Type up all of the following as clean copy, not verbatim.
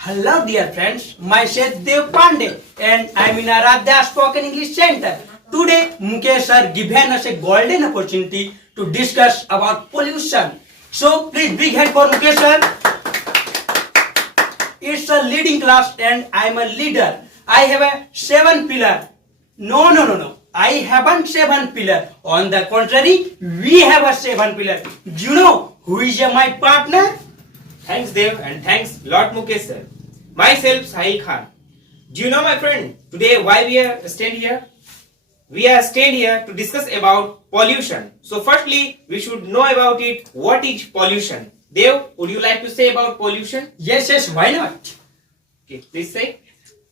Hello dear friends, myself Dev Pandey and I am in Radha Spoken English Center. Today Mukesh sir given us a golden opportunity to discuss about pollution. So please big hand for Mukesh sir. It's a leading class and I am a leader. I have a 7 pillar. No. I haven't 7 pillar. On the contrary, we have a 7 pillar. Do you know who is my partner? Thanks Dev and thanks Lord Mukesh sir. Myself Sahil Khan. Do you know my friend, today why we are stand here? We are stand here to discuss about pollution. So firstly, we should know about it. What is pollution? Dev, would you like to say about pollution? Yes, why not? Okay, please say.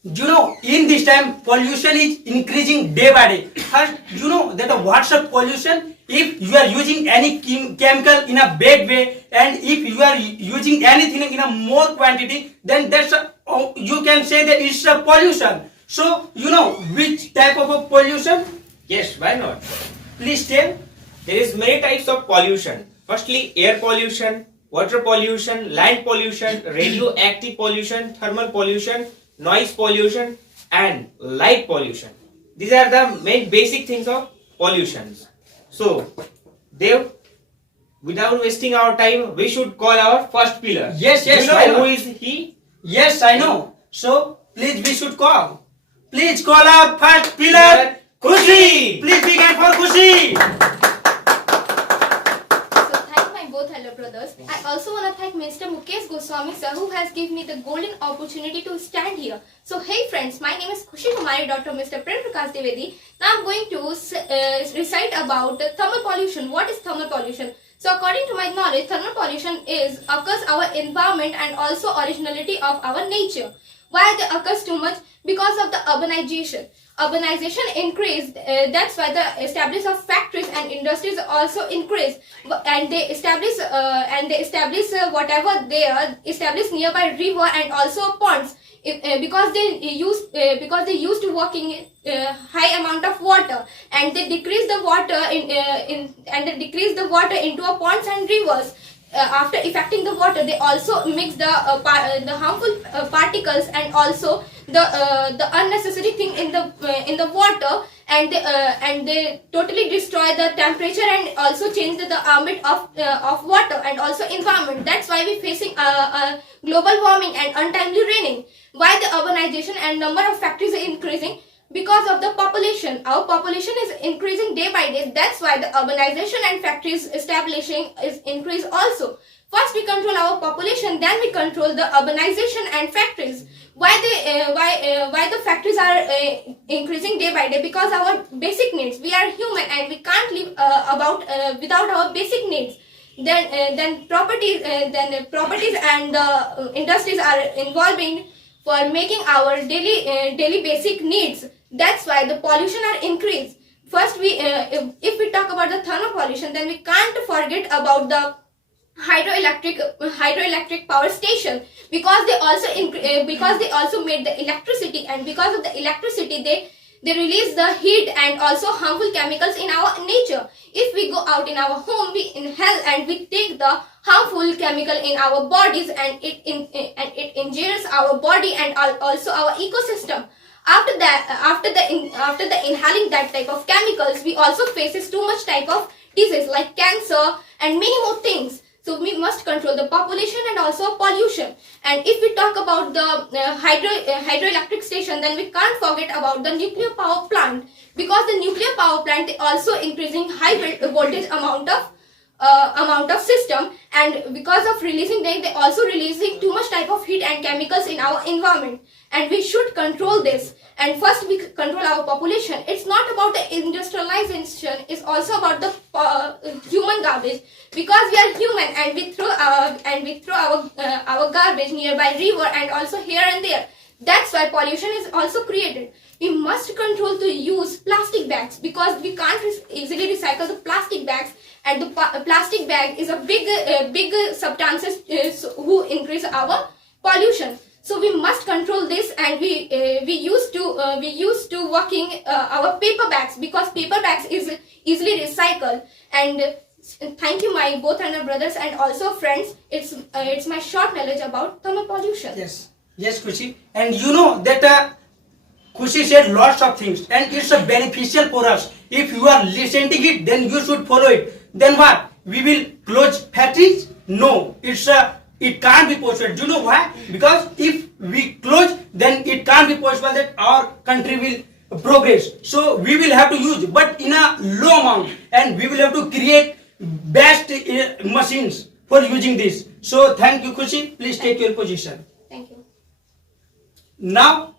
You know, in this time, pollution is increasing day by day. First, you know that what's a pollution? If you are using any chemical in a bad way, and if you are using anything in a more quantity, then you can say that it's a pollution. So, you know which type of a pollution? Yes, why not? Please tell. There is many types of pollution. Firstly, air pollution, water pollution, land pollution, radioactive pollution, thermal pollution, noise pollution, and light pollution. These are the main basic things of pollutions. So, Dev, without wasting our time, we should call our first pillar. Yes, Do you why know not? who is he? Yes, I know. So, please we should call. Please call our first pillar, Khushi. Please big hand for Khushi. So thank my both hello brothers. I also want to thank Mr. Mukesh Goswami sir who has given me the golden opportunity to stand here. So hey friends, my name is Khushi Kumari, Dr. Mr. Prem Prakash Devedi. Now I'm going to recite about thermal pollution. What is thermal pollution? So according to my knowledge, thermal pollution occurs our environment and also originality of our nature. Why they occurs too much? Because of the urbanization. Urbanization increased. That's why the establishment of factories and industries also increase, and they establish whatever they are established nearby river and also ponds. Because they used to working high amount of water, and they decrease the water into a ponds and rivers. After affecting the water, they also mix the harmful particles and also the unnecessary thing in the water, and they totally destroy the temperature and also change the ambient of water and also environment. That's why we're facing global warming and untimely raining. Why the urbanization and number of factories are increasing? Because of the population. Our population is increasing day by day. That's why the urbanization and factories establishing is increased also. First we control our population, then we control the urbanization and factories. Why the factories are increasing day by day? Because our basic needs. We are human and we can't live without our basic needs. Then properties and industries are involving for making our daily basic needs. That's why the pollution are increased. First, if we talk about the thermal pollution, then we can't forget about the hydroelectric power station, because they also made the electricity, and because of the electricity they release the heat and also harmful chemicals in our nature. If we go out in our home, we inhale and we take the harmful chemical in our bodies, and it injures our body and also our ecosystem. After the inhaling that type of chemicals, we also faces too much type of disease like cancer and many more things. So we must control the population and also pollution. And if we talk about the hydroelectric station, then we can't forget about the nuclear power plant, because the nuclear power plant is also increasing high voltage amount of system, and because of releasing they also releasing too much type of heat and chemicals in our environment, and we should control this. And first we control our population. It's not about the industrialization, it's also about the human garbage, because we are human and we throw our garbage nearby river and also here and there. That's why pollution is also created. We must control to use plastic bags, because we can't easily recycle the plastic bags, and the plastic bag is a big substances who increase our pollution. So we must control this, and we used to working our paper bags, because paper bags is easily recycled. And thank you my both elder brothers and also friends. It's my short knowledge about thermal pollution. Yes. Yes, Kushi. And you know that Kushi said lots of things, and it's a beneficial for us. If you are listening to it, then you should follow it. Then what? We will close factories? No, it can't be possible. Do you know why? Because if we close, then it can't be possible that our country will progress. So we will have to use, but in a low amount, and we will have to create best machines for using this. So thank you, Kushi. Please take your position. Thank you. Now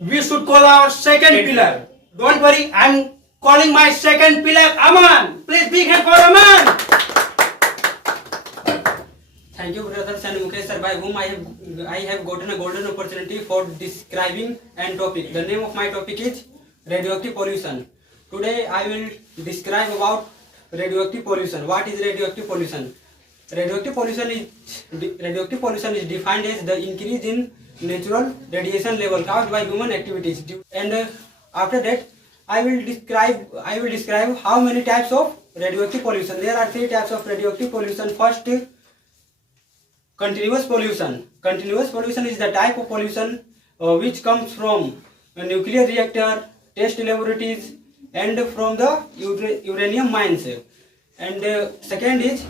we should call our second pillar. Don't worry, I'm calling my second pillar Aman. Please big hand for Aman. Thank you, brothers and Mukesh sir, by whom I have gotten a golden opportunity for describing an topic. The name of my topic is radioactive pollution. Today I will describe about radioactive pollution. What is radioactive pollution? Radioactive pollution is defined as the increase in natural radiation level caused by human activities. And after that, I will describe how many types of radioactive pollution. There are 3 types of radioactive pollution. First, continuous pollution. Continuous pollution is the type of pollution which comes from a nuclear reactor, test laboratories, and from the uranium mines. And second is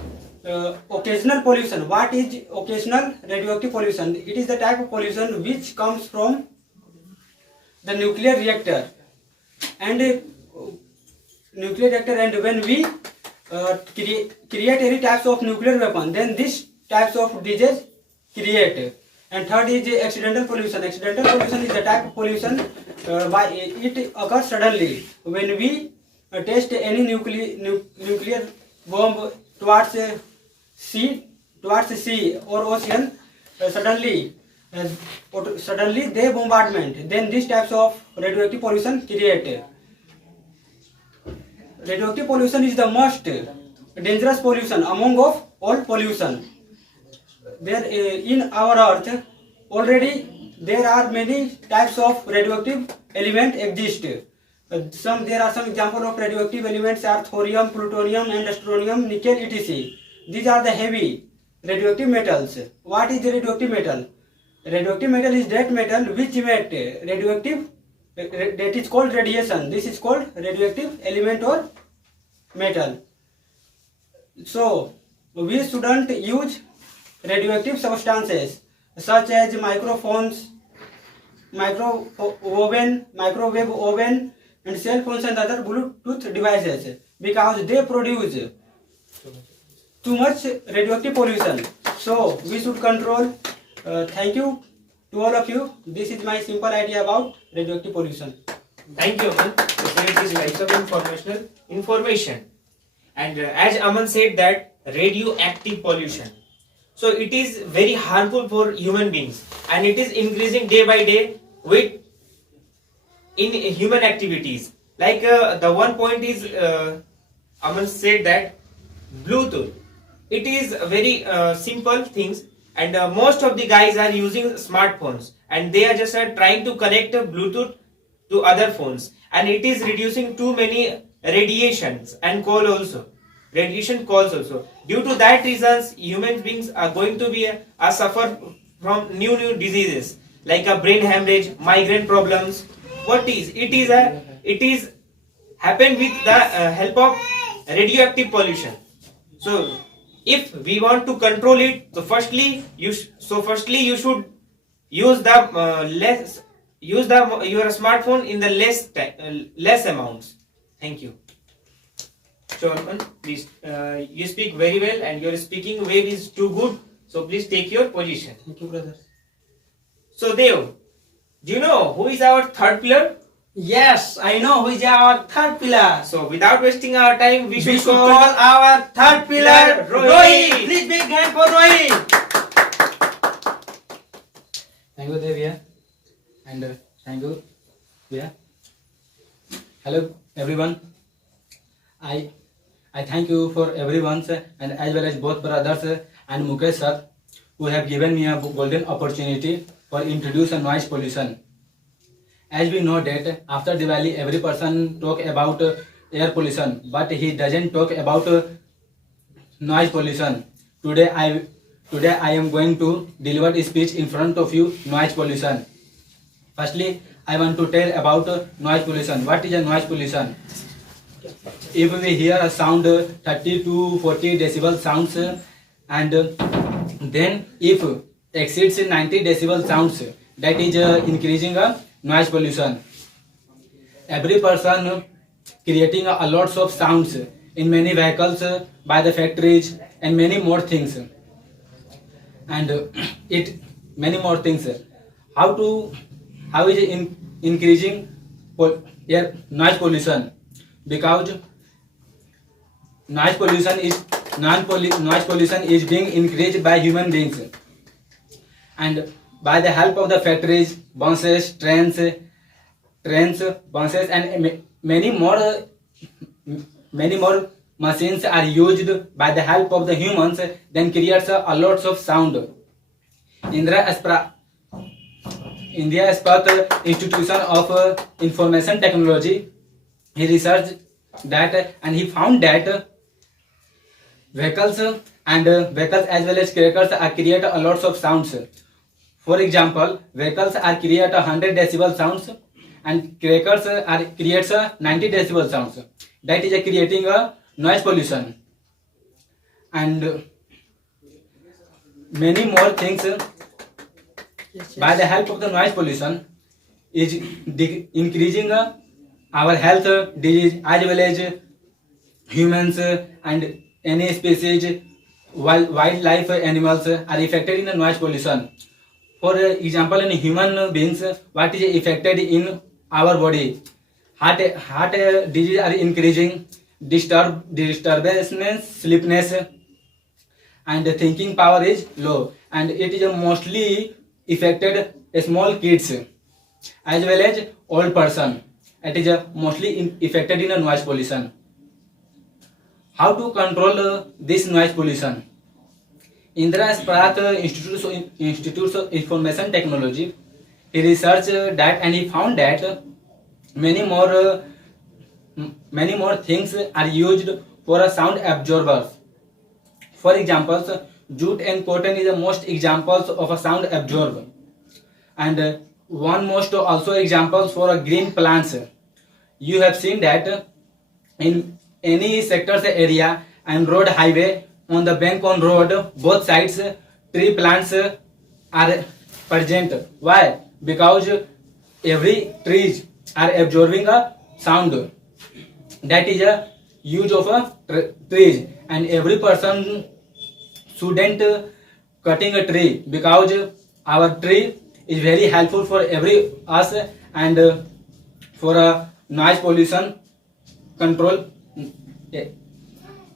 occasional pollution. What is occasional radioactive pollution? It is the type of pollution which comes from the nuclear reactor. And when we create any types of nuclear weapon, then this types of disease create. And third is accidental pollution. Accidental pollution is the type of pollution by it occurs suddenly when we test any nuclear bomb towards sea or ocean. Suddenly they bombardment. Then these types of radioactive pollution create. Radioactive pollution is the most dangerous pollution among of all pollution. There in our earth already there are many types of radioactive element exist. There are some example of radioactive elements are thorium, plutonium, and strontium, nickel, etc. These are the heavy radioactive metals. What is the radioactive metal? Radioactive metal is that metal which emit radioactive, that is called radiation. This is called radioactive element or metal. So we shouldn't use radioactive substances such as microphones, microwave oven, and cell phones and other Bluetooth devices because they produce too much radioactive pollution. So we should control. Thank you to all of you. This is my simple idea about radioactive pollution. Thank you, Aman, for sharing this types of information. And as Aman said that radioactive pollution, so it is very harmful for human beings, and it is increasing day by day with in human activities. Like the one point is Aman said that Bluetooth. It is very simple things, and most of the guys are using smartphones, and they are just trying to connect Bluetooth to other phones, and it is reducing too many radiations and radiation calls also. Due to that reasons, human beings are going to be suffer from new diseases like a brain hemorrhage, migraine problems. What is it is happened with the help of radioactive pollution. So if we want to control it, so firstly you should use your smartphone in the less amounts. Thank you. So please, you speak very well, and your speaking way is too good. So please take your position. Thank you, brother. So Dev, do you know who is our third pillar? Yes, I know who is our third pillar. So without wasting our time, we should call our third pillar Rohit. Please big hand for Rohit. Thank you, Devya. And thank you, Devya. Hello, everyone. I thank you for everyone's and as well as both brothers and Mukesh sir who have given me a golden opportunity for introduce a noise pollution. As we know that after Diwali every person talk about air pollution, but he doesn't talk about noise pollution. Today Today I am going to deliver a speech in front of you, noise pollution. Firstly, I want to tell about noise pollution. What is a noise pollution? If we hear a sound 30 to 40 decibel sounds and then if exceeds 90 decibel sounds, that is increasing noise pollution. Every person creating a lots of sounds in many vehicles by the factories and many more things, and it many more things. How is it increasing noise pollution? Because noise pollution is being increased by human beings, and by the help of the factories, buses, trains, buses, and many more machines are used by the help of the humans, then creates a lots of sound. India Aspat Institution of Information Technology, he researched that and he found that vehicles as well as crackers are create a lots of sounds. For example, vehicles are create 100 decibel sounds and crackers creates 90 decibel sounds. That is creating a noise pollution, and many more things. By the help of the noise pollution is increasing our health disease as well as humans and any species, wildlife animals are affected in the noise pollution. For example, in human beings, what is affected in our body? Heart disease are increasing, disturbance, sleepiness, and thinking power is low, and it is mostly affected small kids as well as old person. It is mostly affected in a noise pollution. How to control this noise pollution? Indra Spratt Institute of Information Technology, he researched that and he found that many more things are used for a sound absorbers. For example, jute and cotton is the most examples of a sound absorber, and one most also examples for a green plants. You have seen that in any sectors area and road highway, on the bank on road both sides tree plants are present. Why? Because every trees are absorbing a sound. That is a use of a trees, and every person shouldn't cutting a tree, because our tree is very helpful for every us, and for a noise pollution control.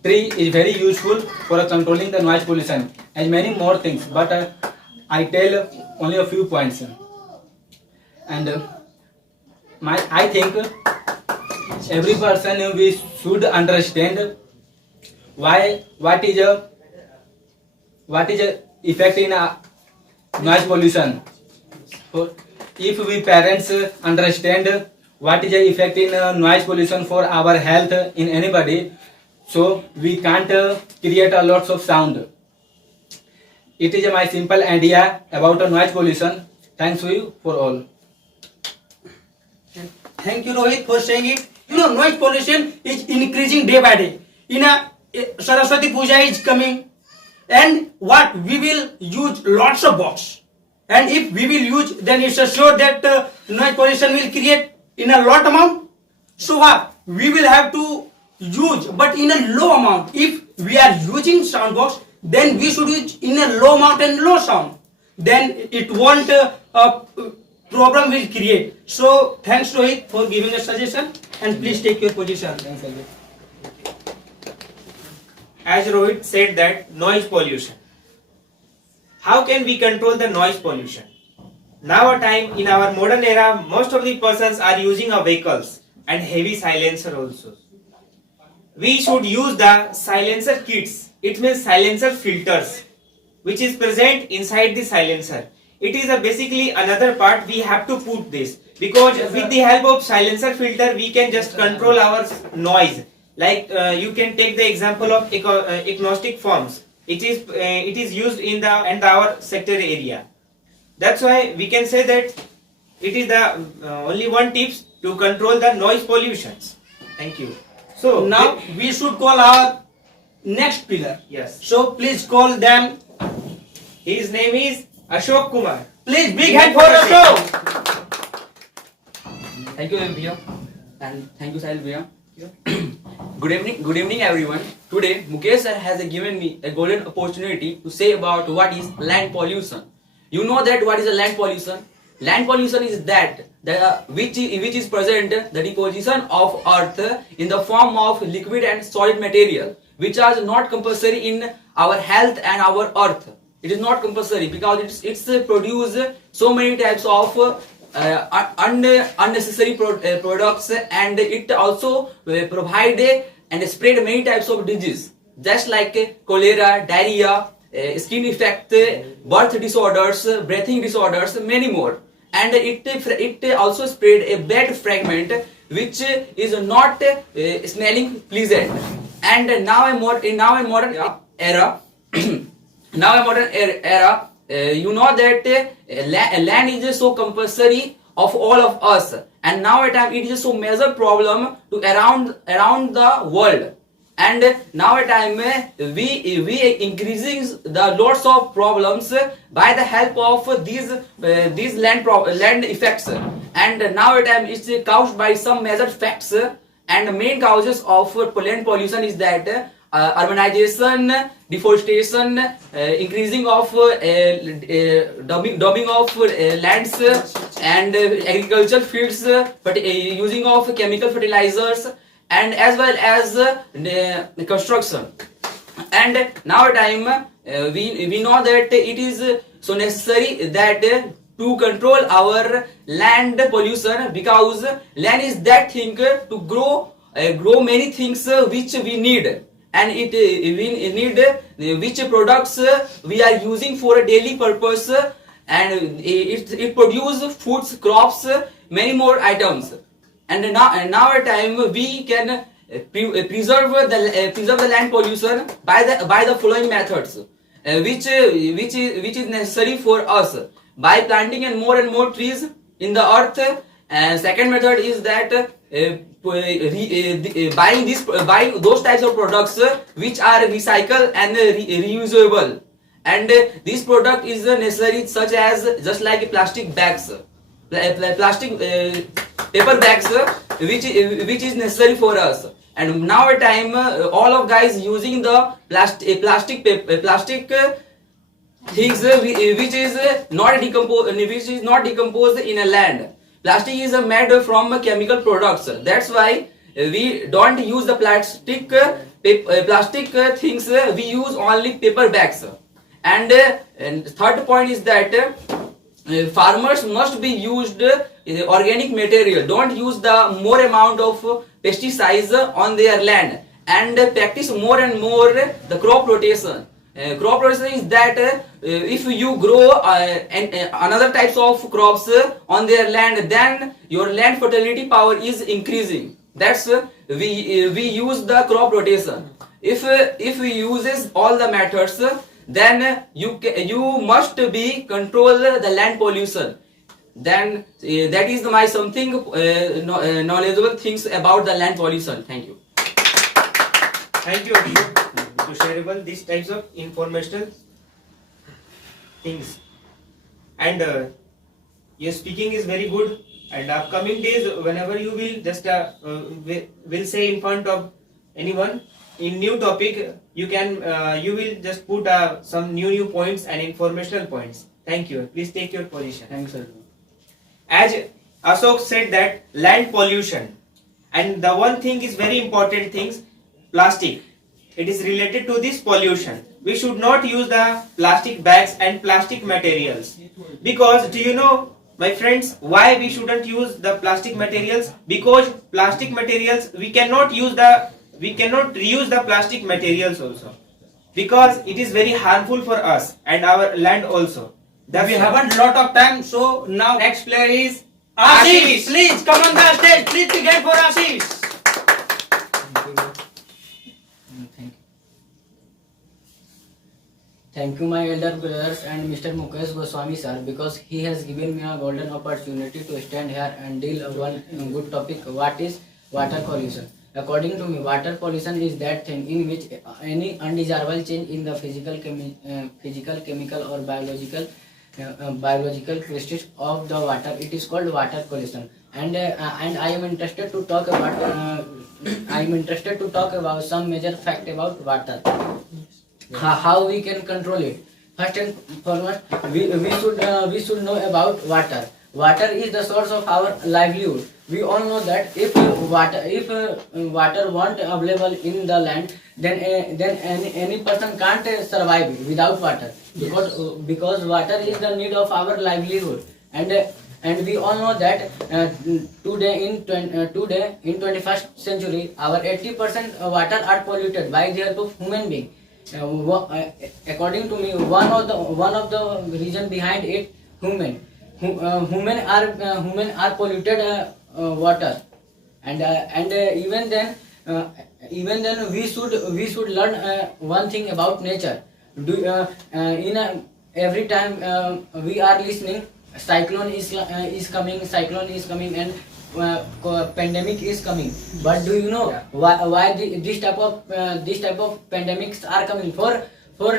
Tree is very useful for controlling the noise pollution and many more things, but I tell only a few points, and I think every person we should understand what is a effect in noise pollution. So if we parents understand what is the effect in noise pollution for our health in anybody, so we can't create a lots of sound. It is my simple idea about noise pollution. Thanks to you for all. Thank you, Rohit, for saying it. Noise pollution is increasing day by day. Saraswati Puja is coming, and what we will use lots of box. And if we will use, then it's sure that noise pollution will create in a lot amount. So what? We will have to use, but in a low amount. If we are using sound box, then we should use in a low amount and low sound. Then it won't problem will create. So thanks Rohit for giving a suggestion, and please take your position. Thanks, Ajay. As Rohit said that noise pollution. How can we control the noise pollution? Now a time in our modern era, most of the persons are using a vehicles and heavy silencer also. We should use the silencer kits. It means silencer filters, which is present inside the silencer. It is basically another part we have to put this, because with the help of silencer filter we can just control our noise. Like you can take the example of agnostic forms. it is used in our sector area. That's why we can say that it is the only one tips to control the noise pollutions. Thank you. So Now we should call our next pillar. yes, So please call them. his name is Ashok Kumar. Please big hand for Ashok. Thank you, Bhaiya, and thank you, Sahil Bhaiya. Good evening, everyone. Today, Mukesh sir has given me a golden opportunity to say about what is land pollution. You know that what is a land pollution? Land pollution is that which is present the deposition of earth in the form of liquid and solid material, which are not compulsory in our health and our earth. It is not compulsory because it's produce so many types of unnecessary products, and it also provide and spread many types of disease, just like cholera, diarrhea, skin effect, birth disorders, breathing disorders, many more. And it also spread a bad fragment which is not smelling pleasant. And now a modern era you know that land is so compulsory of all of us, and now at time it is so major problem to around the world. And now at time we increasing the lots of problems by the help of these land effects. And now at time it's caused by some major facts, and the main causes of land pollution is that urbanization, deforestation, increasing of dubbing of lands, and agricultural fields, using of chemical fertilizers, and as well as construction. And now time we know that it is so necessary that to control our land pollution, because land is that thing to grow many things which we need, and we need which products we are using for a daily purpose, and it produce foods, crops, many more items. And now at time we can preserve the land pollution by the following methods, which is necessary for us by planting and more trees in the earth. And second method is that buying those types of products which are recycled and reusable. And this product is necessary, such as just like plastic bags, plastic paper bags, which is necessary for us. And now at time all of guys using the plastic things which is not decomposed in a land. Plastic is made from chemical products. That's why we don't use the plastic things. We use only paper bags. And third point is that farmers must be used organic material. Don't use the more amount of pesticides on their land, and practice more and more the crop rotation. Crop rotation is that if you grow another types of crops on their land, then your land fertility power is increasing. That's we use the crop rotation. If we uses all the methods, then you must be control the land pollution. Then that is my something knowledgeable things about the land pollution. Thank you. Thank you to shareable these types of informational things. And your speaking is very good. And upcoming days, whenever you will just will say in front of anyone in new topic, you will just put some new points and informational points. Thank you. Please take your position. Thanks, sir. As Ashok said that land pollution, and the one thing is very important things, plastic. It is related to this pollution. We should not use the plastic bags and plastic materials, because do you know, my friends, why we shouldn't use the plastic materials? Because plastic materials we cannot reuse the plastic materials also, because it is very harmful for us and our land also. We haven't lot of time, so now next player is Ashish. Please come on the stage. Please begin for Ashish. Thank you. Thank you, my elder brothers and Mr. Mukesh Goswami sir, because he has given me a golden opportunity to stand here and deal one good topic. What is water pollution? According to me, water pollution is that thing in which any undesirable change in the physical, chemical, or biological characteristics of the water. It is called water pollution, and I am interested to talk about some major fact about water. How we can control it. First and foremost, we should know about water. Water is the source of our livelihood. We all know that if water weren't available in the land, then any person can't survive without water, because water is the need of our livelihood. And we all know that today in 21st century, our 80% water are polluted by the help of human being. According to me, one of the reason behind it, human are polluted water, and even then we should learn one thing about nature. Every time we are listening, cyclone is coming, and pandemic is coming. But do you know why this type of pandemics are coming? For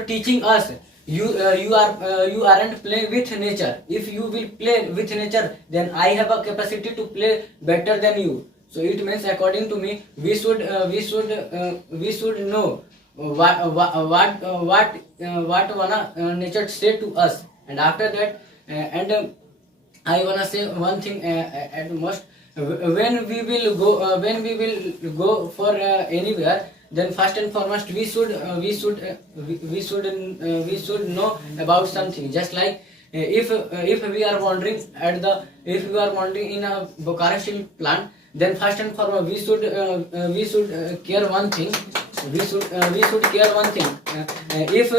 teaching us. You aren't playing with nature. If you will play with nature, then I have a capacity to play better than you. So it means, according to me, we should know what nature say to us. And after that, I wanna say one thing at most. When we will go for anywhere, then first and foremost we should know about something. Just like if we are wandering in a Bokara steel plant, then first and foremost we should care one thing. We should care one thing. If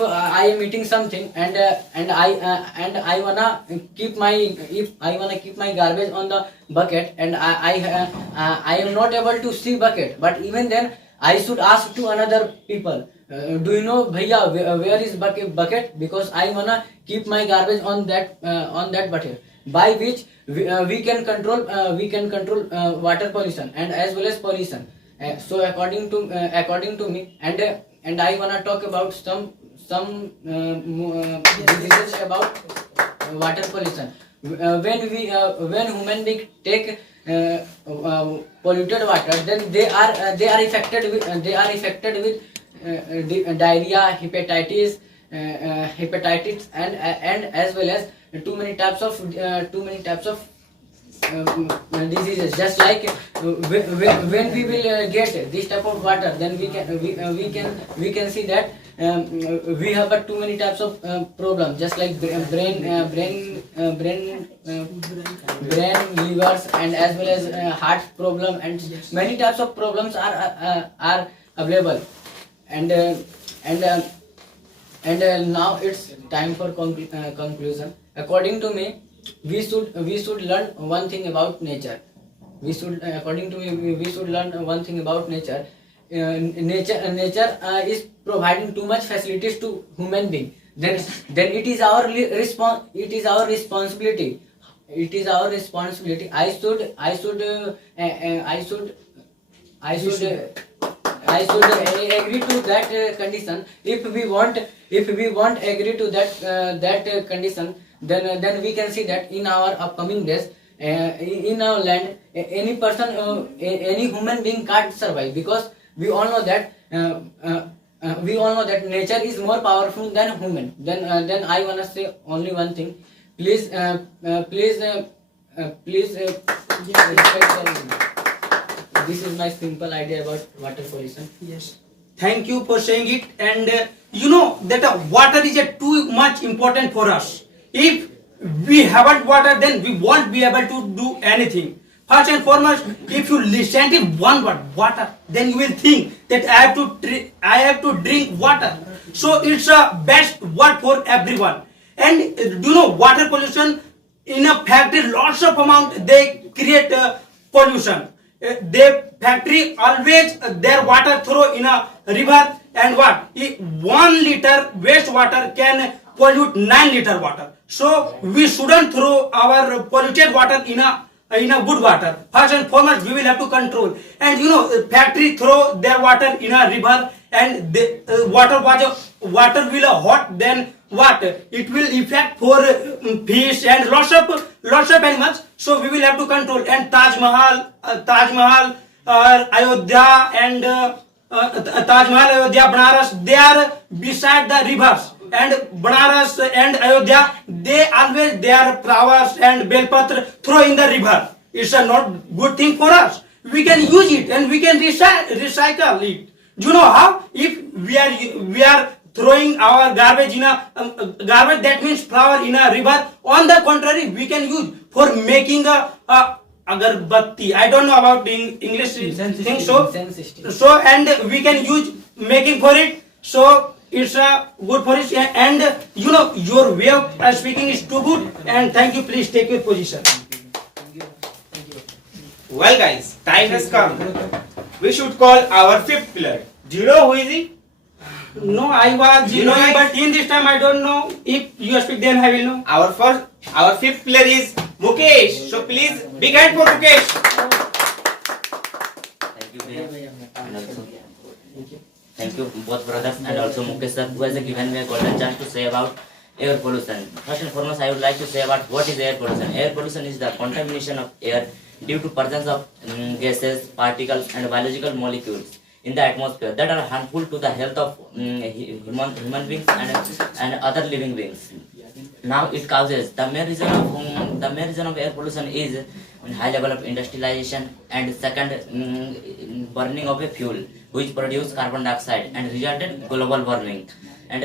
I am eating something and I wanna keep my garbage on the bucket, and I am not able to see bucket, but even then I should ask to another people, do you know, bhaiya, where is bucket? Because I wanna keep my garbage on that bucket, by which we can control water pollution and as well as pollution. So according to me, and I wanna talk about some diseases about water pollution. When human beings take polluted water, then they are affected with diarrhea, hepatitis, and as well as too many types of diseases. Just like when we will get this type of water, then we can see that we have too many types of problems, just like brain, livers, and as well as heart problem, and many types of problems are available. And now it's time for conclusion. According to me, we should learn one thing about nature. According to me, we should learn one thing about nature. Nature is providing too much facilities to human being. Then it is our responsibility. I should agree to that condition. If we want agree to that condition, then we can see that in our upcoming days, in our land, any person, any human being can't survive, because we all know that nature is more powerful than human. Then I wanna say only one thing. Please respect the. This is my simple idea about water pollution. Yes. Thank you for saying it. And you know that water is too much important for us. If we haven't water, then we won't be able to do anything. First and foremost, if you listen to one word, water, then you will think that I have to drink water. So it's a best word for everyone. And do you know, water pollution in a factory, lots of amount they create pollution. Their factory always their water throw in a river, and what? 1 liter wastewater can pollute 9 liter water. So we shouldn't throw our polluted water in a good water. First and foremost, we will have to control. And factory throw their water in a river, and the water will hot. Then what? It will affect for fish and lots of animals. So we will have to control. And Taj Mahal, Ayodhya and Taj Mahal, Ayodhya, Banaras, they are beside the rivers. And Banaras and Ayodhya, they always their flowers and belpatra throw in the river. It's a not good thing for us. We can use it and we can recycle it. Do you know how? If we are throwing our garbage in a garbage, that means flower in a river. On the contrary, we can use for making a agarbatti. I don't know about English thing. So and we can use making for it. So it's good for it. And your way of speaking is too good. And thank you. Please take your position. Well, guys, time has come. We should call our fifth pillar. Do you know who is he? No, I was knowing, but in this time I don't know. If you speak, then I will know. Our fifth pillar is Mukesh. So please, big hand for Mukesh. Thank you, Bhaiya. And also, thank you both brothers and also Mukesh sir, who has given me a golden chance to say about air pollution. First and foremost, I would like to say about what is air pollution. Air pollution is the contamination of air due to presence of gases, particles and biological molecules in the atmosphere that are harmful to the health of human beings and other living beings. Now it causes the main reason of air pollution is high level of industrialization, and second burning of a fuel which produce carbon dioxide and resulted global warming. And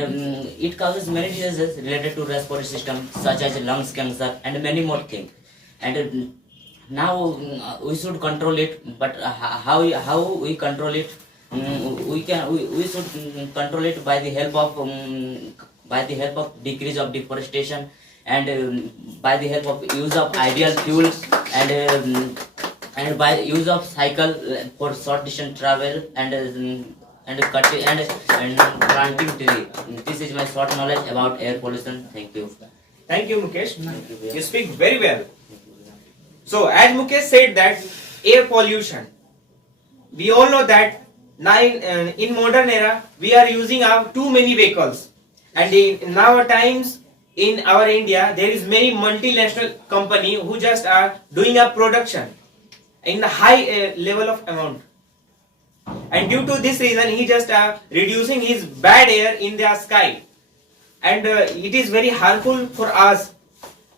it causes many diseases related to respiratory system such as lungs cancer and many more things. And now we should control it, but how we control it? We should control it by the help of decrease of deforestation and by the help of use of ideal fuel and by the use of cycle for short distance travel and cutting and planting tree. This is my short knowledge about air pollution. Thank you. Thank you, Mukesh. You speak very well. So, as Mukesh said that air pollution, we all know that now in modern era we are using too many vehicles, and in our times in our India there is many multinational company who just are doing a production in the high level of amount, and due to this reason he just reducing his bad air in the sky, and it is very harmful for us.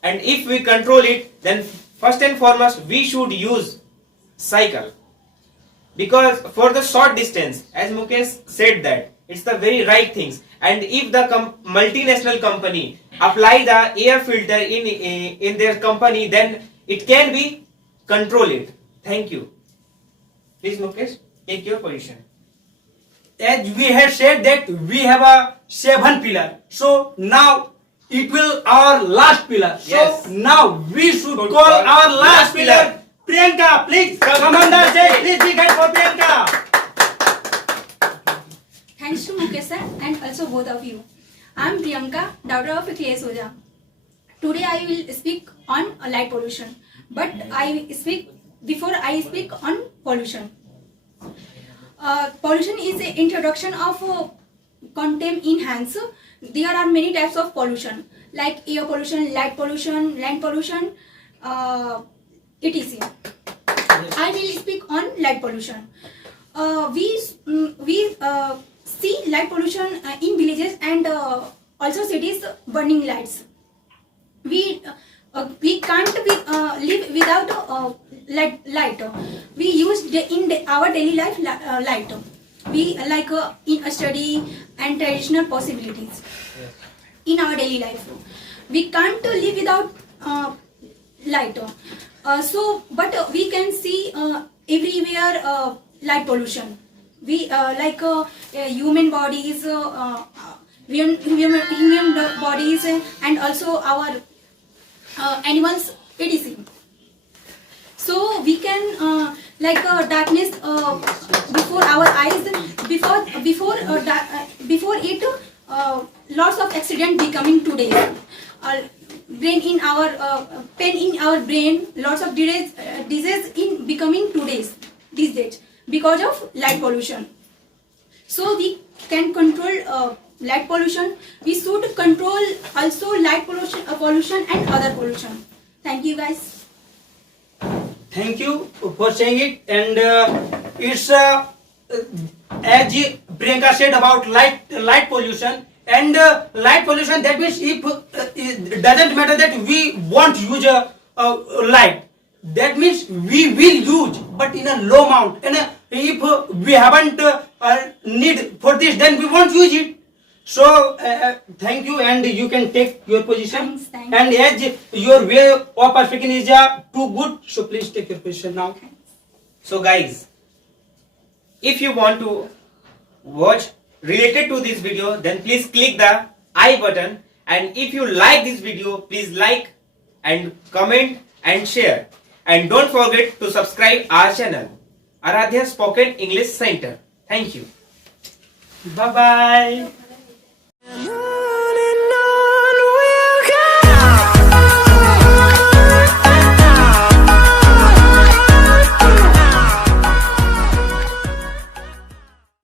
And if we control it, then first and foremost we should use cycle, because for the short distance, as Mukesh said, that it's the very right things. And if the multinational company apply the air filter in their company, then it can be controlled. Thank you. Please, Mukesh, take your position. As we had said that we have a 7 pillar. So now it will our last pillar. Yes. So now we should call our last pillar. Priyanka, please. Commander, say please big hand for Priyanka. Thanks to Mukesh sir and also both of you. I am Priyanka, daughter of Akhilesh Oja. Today I will speak on light pollution, but before I speak on pollution. Pollution is the introduction of content in hands. There are many types of pollution like air pollution, light pollution, land pollution, etc. I will speak on light pollution. We see light pollution in villages and also cities, burning lights. We can't live without light. We use in our daily life light. We like in a study and traditional possibilities in our daily life. We can't live without light. But we can see everywhere light pollution. We human bodies, human bodies, and also our animals, etc. So we can like darkness before our eyes, before it lots of accident becoming today, brain in our pain in our brain, lots of disease in becoming these days because of light pollution. So we can control light pollution. We should control also light pollution and other pollution. Thank you guys. Thank you for saying it. And it's as Priyanka said about light pollution. And light pollution, that means if it doesn't matter that we won't use light, that means we will use, but in a low amount. And if we haven't need for this, then we won't use it. So thank you, and you can take your position. Thanks. And as your way of speaking is too good, so please take your position now. So guys, if you want to watch related to this video, then please click the I button, and if you like this video, please like and comment and share, and don't forget to subscribe our channel, Aradhya Spoken English Center. Thank you. Bye bye.